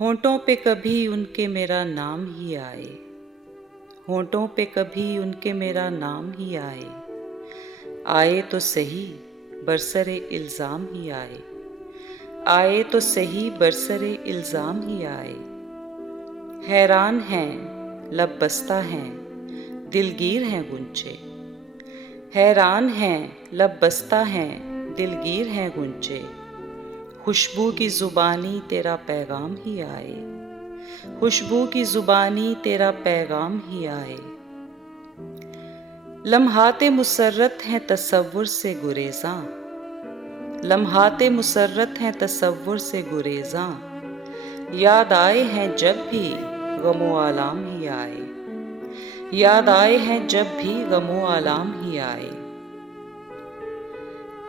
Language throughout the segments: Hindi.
होंठों पे कभी उनके मेरा नाम ही आए, होंठों पे कभी उनके मेरा नाम ही आए, आए तो सही बरसरे इल्ज़ाम ही आए, आए तो सही बरसरे इल्ज़ाम ही आए। हैरान हैं लब बस्ता हैं दिलगीर हैं गुंचे, हैरान हैं लब बस्ता हैं दिलगीर हैं गुंचे। खुशबू की ज़ुबानी तेरा पैगाम ही आए, खुशबू की ज़ुबानी तेरा पैगाम ही आए। लम्हाते मुसर्रत हैं तसव्वुर से गुरेज़ां, लम्हाते मुसर्रत हैं तसव्वुर से गुरेज़ां। याद आए हैं जब भी गमो आलाम ही आए, याद आए हैं जब भी गमो आलाम ही आए।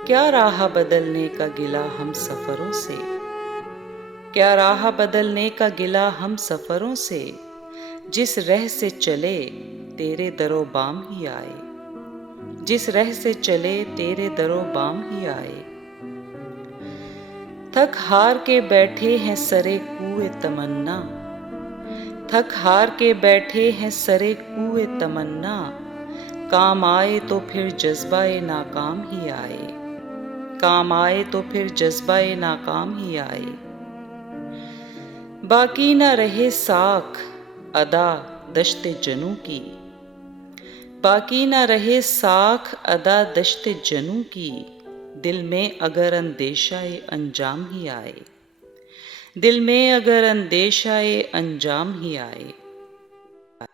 क्या राह बदलने का गिला हम सफ़रों से, क्या राह बदलने का गिला हम सफ़रों से, जिस रह से चले तेरे दरो बाम ही आए, जिस रह से चले तेरे दरो बाम ही आए। थक हार के बैठे हैं सरे कुए तमन्ना, थक हार के बैठे हैं सरे कुए तमन्ना। काम आए तो फिर जज्बाए नाकाम ही आए, काम आए तो फिर जज्बाए नाकाम ही आए। बाकी न रहे साख अदा दश्ते जनू की, बाकी न रहे साख अदा दश्ते जनू की। दिल में अगर अंदेशाए अंजाम ही आए, दिल में अगर अंदेशाए अंजाम ही आए।